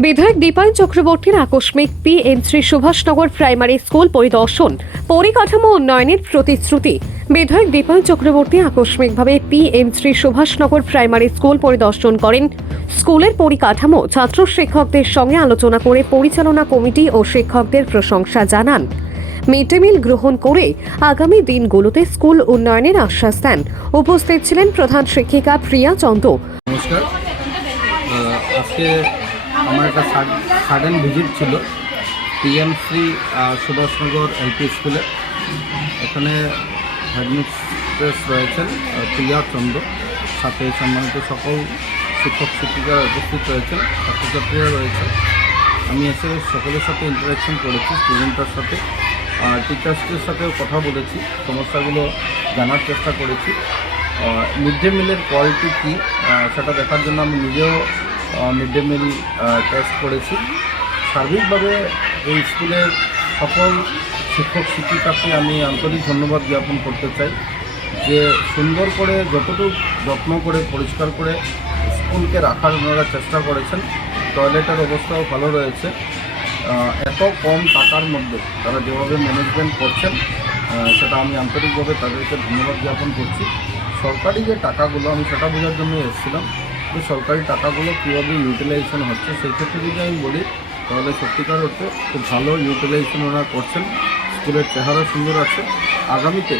বিধায়ক দীপায়ন চক্রবর্তীর আকস্মিক PM3 সুভাষনগর প্রাইমারি স্কুল পরিদর্শন, পরিকাঠামো উন্নয়নের প্রতিশ্রুতি। বিধায়ক দীপায়ন চক্রবর্তী আকস্মিকভাবে PM3 সুভাষনগর প্রাইমারি স্কুল পরিদর্শন করেন। স্কুলের পরিকাঠামো, ছাত্র শিক্ষকদের সঙ্গে আলোচনা করে পরিচালনা কমিটি ও শিক্ষকদের প্রশংসা জানান। মিড ডে মিল গ্রহণ করে আগামী দিনগুলোতে স্কুল উন্নয়নের আশ্বাস দেন। উপস্থিত ছিলেন প্রধান শিক্ষিকা প্রিয়া চন্দ। নমস্কার। আজকে আমার একটা সাডেন ভিজিট ছিল PM3 সুভাষনগর এলপি স্কুলে। এখানে হেডমিস্ট্রেস রয়েছেন প্রিয়া চন্দ্র, সাথে সম্মানিত সকল শিক্ষক শিক্ষিকারা উপস্থিত রয়েছেন, ছাত্রছাত্রীরা রয়েছে। আমি এসে সকলের সাথে ইন্টারাকশন করেছি, স্টুডেন্টদের সাথে, টিচার্সদের সাথেও কথা বলেছি, সমস্যাগুলো জানার চেষ্টা করেছি। মিড ডে মিলের কোয়ালিটি কী সেটা দেখার জন্য আমি নিজেও মিড ডে মিল টেস্ট করেছি। সার্বিকভাবে এই স্কুলের সকল শিক্ষক শিক্ষিকাকে আমি আন্তরিক ধন্যবাদ জ্ঞাপন করতে চাই যে সুন্দর করে যতটুকু যত্ন করে পরিষ্কার করে স্কুলকে রাখার ওনারা চেষ্টা করেছেন। টয়লেটের অবস্থাও ভালো রয়েছে। এত কম টাকার মধ্যে তারা যেভাবে ম্যানেজমেন্ট করছেন সেটা আমি আন্তরিকভাবে তাদেরকে ধন্যবাদ জ্ঞাপন করছি। সরকারি যে টাকাগুলো, আমি সেটা বোঝার জন্য এসেছিলাম যে সরকারি টাকাগুলো কীভাবে ইউটিলাইজেশন হচ্ছে। সেই ক্ষেত্রে যদি আমি বলি তাহলে সত্যিকার অর্থে খুব ভালো ইউটিলাইজেশন ওনারা করছেন। স্কুলের চেহারা সুন্দর আছে। আগামীতে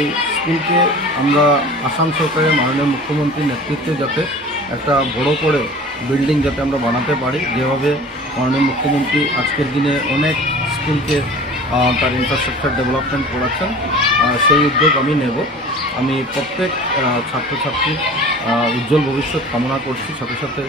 এই স্কুলকে আমরা আসাম সরকারের মাননীয় মুখ্যমন্ত্রীর নেতৃত্বে যাতে একটা বড় করে বিল্ডিং যাতে আমরা বানাতে পারি, যেভাবে মাননীয় মুখ্যমন্ত্রী আজকের দিনে অনেক স্কুলকে তার ইনফ্রাস্ট্রাকচার ডেভেলপমেন্ট করাচ্ছেন, সেই উদ্যোগ আমি নেব। আমি প্রত্যেক ছাত্রছাত্রীর উজ্জ্বল ভবিষ্যৎ কামনা করছি। সাথে সাথে